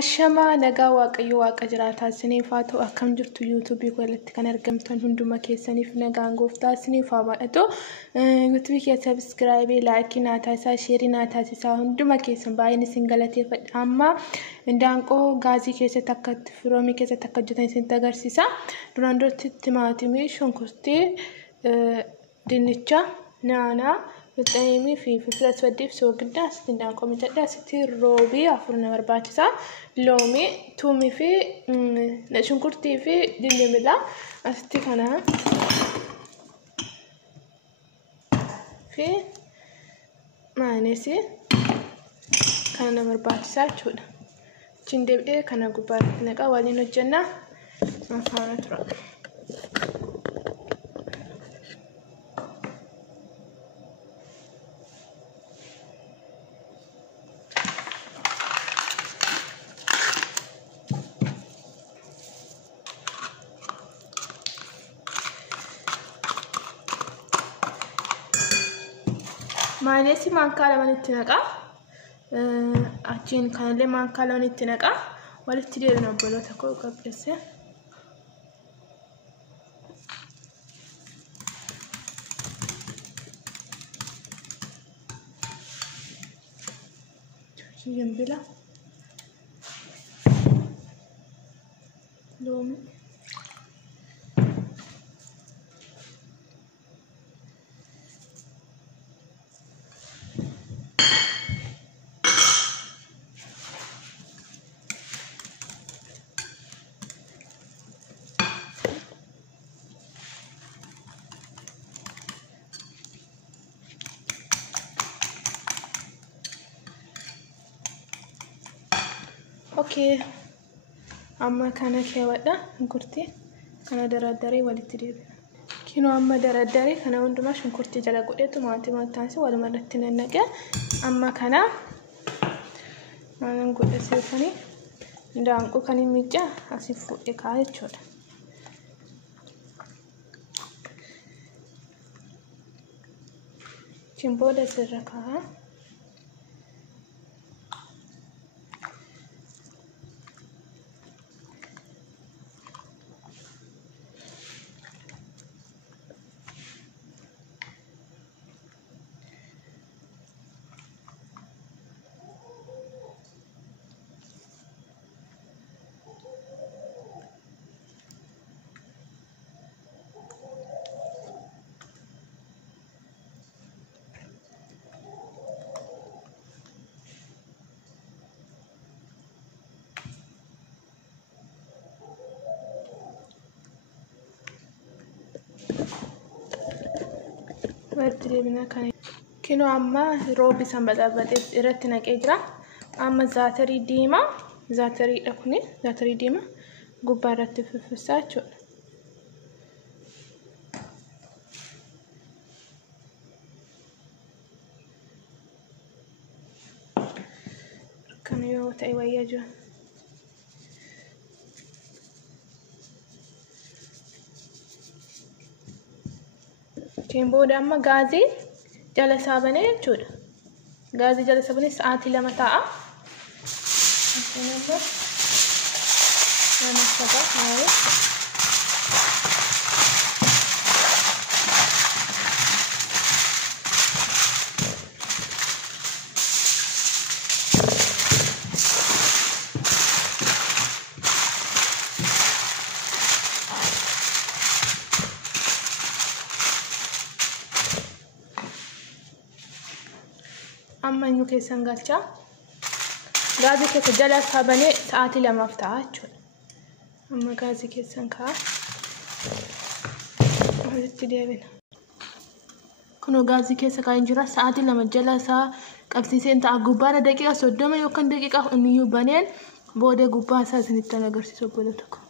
Ashama nagaa waaqayyo waaqa jiraataa isiniif haa ta'u akkam jirtu YouTube koolatti kan argamtan hunduma keessaniif nagaan gooftaa isiniif haa baay'atu. YouTube kee subscribe like naa taasisaa share naa taasisaa hunduma keessan baay'een isin galateeffadha. Amma indaanqoo gaazii keessatti akka firoomii keessatti akka hojjetan isin agarsiisa. Duraan duratti timaatimii, shunkurtii, dinnicha, naanaa Taimi fi fira swadif so gidda astindan komitadda sitti robi afurna barbaachisa lomi tumi fi shunkurtii fi dinjibila asti kana fi maanesi kana barbaachisa chuda chindebe kana gubbatti naqa waliin hojjenna afana tura Maanesi maankala walitti naqa achiin kanallee maankala walitti naqa walitti deebina obboloota koo qopheesse Jembila lomi Okay, amma kana keewwadha shunkurtii kana daraddare walitti deebina. Kinoo amma daraddare kana hunduma shunkurtii jala godheetu maatii taasise waluma irratti nannaqe amma kana maanan godhe seefanii indaanqoo kan hin miicca asii fuudhee kaa'e jechuudha. Chimbooda sirra kaa'a. Deebina kana kinoo amma roobi sanbaxaabate irratti naqee jira amma zaatarii diimaadha kuni zaatarii diimaa gubbaa irratti fiffisaa jechuudha. Kan yoo ta'e wayyaa jira Chimboda amma gaazii jala saabane jechuudha. Gaazii jala saabane sa'aatii 2 ta'a. Amma inni keessan galcha gaazii keessa jala saabane sa'aatii 2 ta'a jechuudha. Amma gaazii keessan kaa walitti deebina. Kunoo gaazii keessa kaa'in jira sa'aatii 2 jala isaa qabsiiseen ta'a gubbaara daqiiqa 30 yookaan daqiiqa 1 baneen booda gubbaa isaa isinitti agarsiisu obboloota koo.